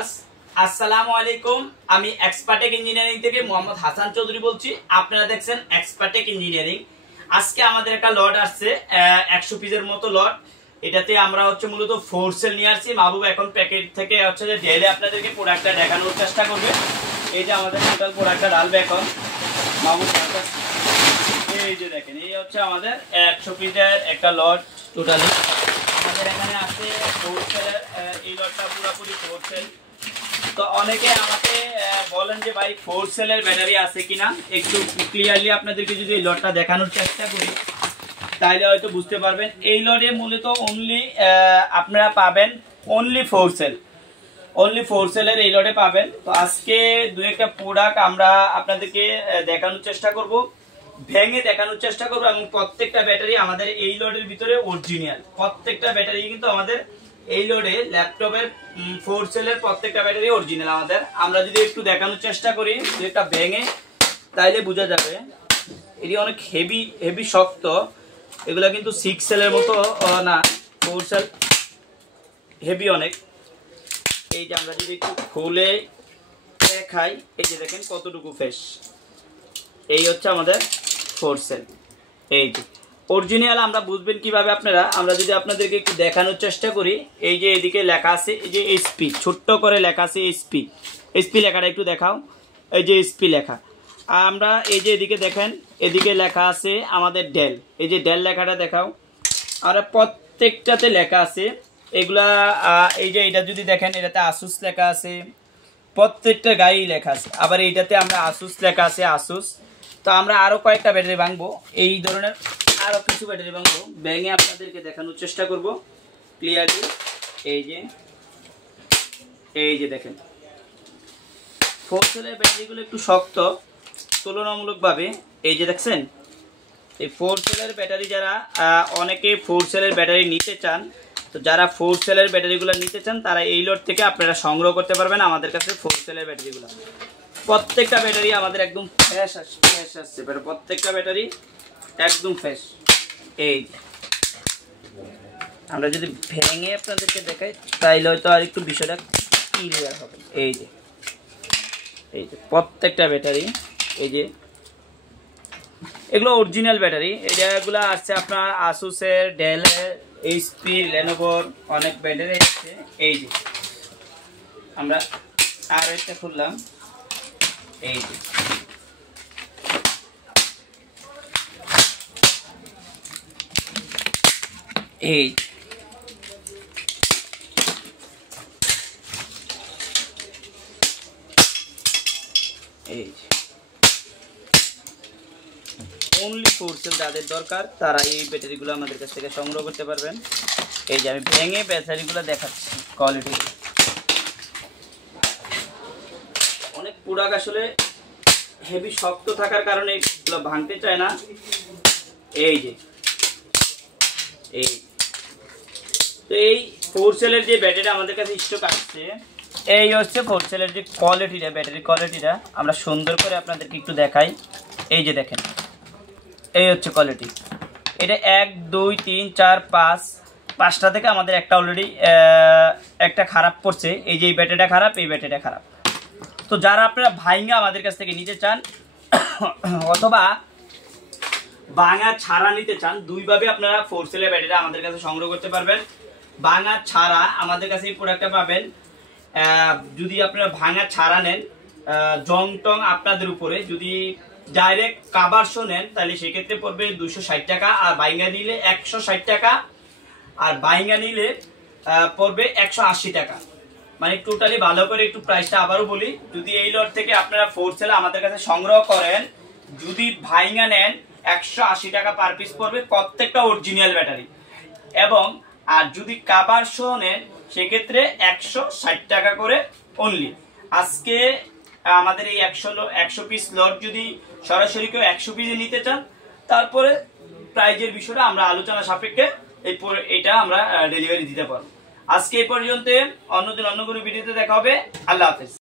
আসসালামু আলাইকুম। আমি এক্সপার্টেক ইঞ্জিনিয়ারিং থেকে মোহাম্মদ হাসান চৌধুরী বলছি। আপনারা দেখছেন এক্সপার্টেক ইঞ্জিনিয়ারিং। আজকে আমাদের একটা লট আসছে 100 পিসের মতো লট। এটাতে আমরা মূলত 4 সেল নিয়ে আসছি। মাহবুব এখন প্যাকেট থেকে যে ডেলে আপনাদেরকে প্রোডাক্টটা দেখানোর চেষ্টা করবে। এইটা আমাদের টোটাল প্রোডাক্টটা ঢালবে এখন মাহবুব। এই যে দেখেন, এই আমাদের 100 পিসের একটা লট টোটালি। আমাদের এখানে আছে 4 সেলের, এই লটটা পুরোপুরি 4 সেল। তো অনেকে আমাকে বলেন যে ভাই 4 সেলের ব্যাটারি আছে কিনা, একটু ক্লিয়ারলি আপনাদেরকে যদি এই লটটা দেখানোর চেষ্টা করি তাহলে হয়তো বুঝতে পারবেন। এই লটে মূলত অনলি আপনারা পাবেন অনলি 4 সেল, অনলি 4 সেলের এই লটে পাবেন। তো আজকে দু একটা প্রোডাক্ট আমরা আপনাদেরকে দেখানোর চেষ্টা করব, ভেঙে দেখানোর চেষ্টা করব, এবং প্রত্যেকটা ব্যাটারি আমাদের এই লটের ভিতরে অরিজিনাল। প্রত্যেকটা ব্যাটারি কিন্তু আমাদের এই লোডে ল্যাপটপের 4 সেলের প্রত্যেকটা ব্যাটারি অরিজিনাল আমাদের। আমরা যদি একটু দেখানোর চেষ্টা করি একটা ভেঙে, তাইলে বোঝা যাবে। এটি অনেক হেভি শক্ত, এগুলা কিন্তু 6 সেলের মতো না, 4 সেল হেভি অনেক। এই যে আমরা যদি একটু খুলে দেখাই, এই যে দেখেন কতটুকু ফেস। এই আমাদের 4 সেল। এই যে অরিজিনাল আমরা বুঝবেন কিভাবে আপনারা, আমরা যদি আপনাদেরকে একটু দেখানোর চেষ্টা করি। এই যে এদিকে লেখা আছে, এই যে এসপি ছোট্ট করে লেখা আছে এসপি। এসপি লেখাটা একটু দেখাও, এই যে এসপি লেখা। আমরা এই যে এদিকে দেখেন, এদিকে লেখা আছে আমাদের ডেল, এই যে ডেল লেখাটা দেখাও। আর প্রত্যেকটাতে লেখা আছে এগুলা। এই যে এটা যদি দেখেন, এটাতে আসুস লেখা আছে, প্রত্যেকটা গাড়ি লেখা আছে। আবার এইটাতে আমরা আসুস লেখা আছে, আসুস। তো আমরা আরো কয়েকটা ব্যাটারি ভাঙবো, এই ধরনের আরো কিছু ব্যাটারি ভাঙবো, ভেঙে আপনাদেরকে দেখানোর চেষ্টা করব ক্লিয়ারলি। এই যে দেখেন 4 সেলের ব্যাটারিগুলো একটু শক্ত তুলনামূলকভাবে। এই যে দেখছেন, এই 4 সেলের ব্যাটারি যারা অনেকে 4 সেলের ব্যাটারি নিতে চান, তো যারা 4 সেলের ব্যাটারিগুলো নিতে চান তারা এই লট থেকে আপনারা সংগ্রহ করতে পারবেন আমাদের কাছে 4 সেলের ব্যাটারিগুলো। প্রত্যেকটা ব্যাটারি আমাদের একদম ফ্রেশ আসছে, প্রত্যেকটা ব্যাটারি একদম ফ্রেশ। এই আমরা যদি ভেঙে আপনাদেরকে দেখাই তাইলে হয়তো আর একটু বিষয়টা ক্লিয়ার হবে। এই যে প্রত্যেকটা ব্যাটারি, এই যে এগুলো অরিজিনাল ব্যাটারি। এগুলো আসছে আপনার আসুসের, ডেলের, এইচপি, লেনোভোর, অনেক ব্যাটারি আসছে। এই যে আমরা আর একটা খুললাম, এই যে এই অনলি 4 সেল যাদের দরকার তারা এই ব্যাটারিগুলো আমাদের কাছ থেকে সংগ্রহ করতে পারবেন। এই যে আমি ভেঙে ব্যাটারিগুলো দেখাচ্ছি, কোয়ালিটি অনেক প্রোডাক্ট আসলে হেভি শক্ত থাকার কারণে এগুলো ভাঙতে চায় না। এই যে তো এই 4 সেলের যে ব্যাটারি আমাদের কাছে স্টক আসছে, এই 4 সেলের যে কোয়ালিটিটা, ব্যাটারি কোয়ালিটিটা আমরা সুন্দর করে আপনাদেরকে একটু দেখাই। এই যে দেখেন, এই কোয়ালিটি। এটা 1 2 3 4 5 5টা থেকে আমাদের একটা অলরেডি একটা খারাপ পড়ছে। এই যে এই ব্যাটারিটা খারাপ, এই ব্যাটারিটা খারাপ। তো যারা আপনারা ভাঙা আমাদের কাছ থেকে নিতে চান অথবা ভাঙা ছাড়া নিতে চান, দুইভাবে আপনারা 4 সেলের ব্যাটারি আমাদের কাছে সংগ্রহ করতে পারবেন। ভাঙা ছাড়া আমাদের কাছে এই প্রোডাক্টটা পাবেন। যদি আপনারা ভাঙা ছাড়া নেন, জং টং আপনাদের উপরে, যদি ডাইরেক্ট কাভারশো নেন তাহলে সেক্ষেত্রে পড়বে 260 টাকা, আর বাইঙ্গা নিলে 160 টাকা, আর বাইঙ্গা নিলে পড়বে 180 টাকা। মানে টোটালি ভালো করে একটু প্রাইসটা আবারও বলি। যদি এই লট থেকে আপনারা 4 সেল আমাদের কাছে সংগ্রহ করেন, যদি ভাইঙ্গা নেন 180 টাকা পার পিস পড়বে, প্রত্যেকটা অরিজিনাল ব্যাটারি। এবং আর যদি কাভার শো নেন সেক্ষেত্রে 160 টাকা করে অনলি। আজকে আমাদের এই 100 পিস লট যদি সরাসরি কেউ 100 পিসে নিতে চান, তারপরে প্রাইজের বিষয়টা আমরা আলোচনা সাপেক্ষে এটা আমরা ডেলিভারি দিতে পারবো। আজকে এই পর্যন্ত, অন্যদিন অন্য কোনো ভিডিওতে দেখা হবে। আল্লাহ হাফেজ।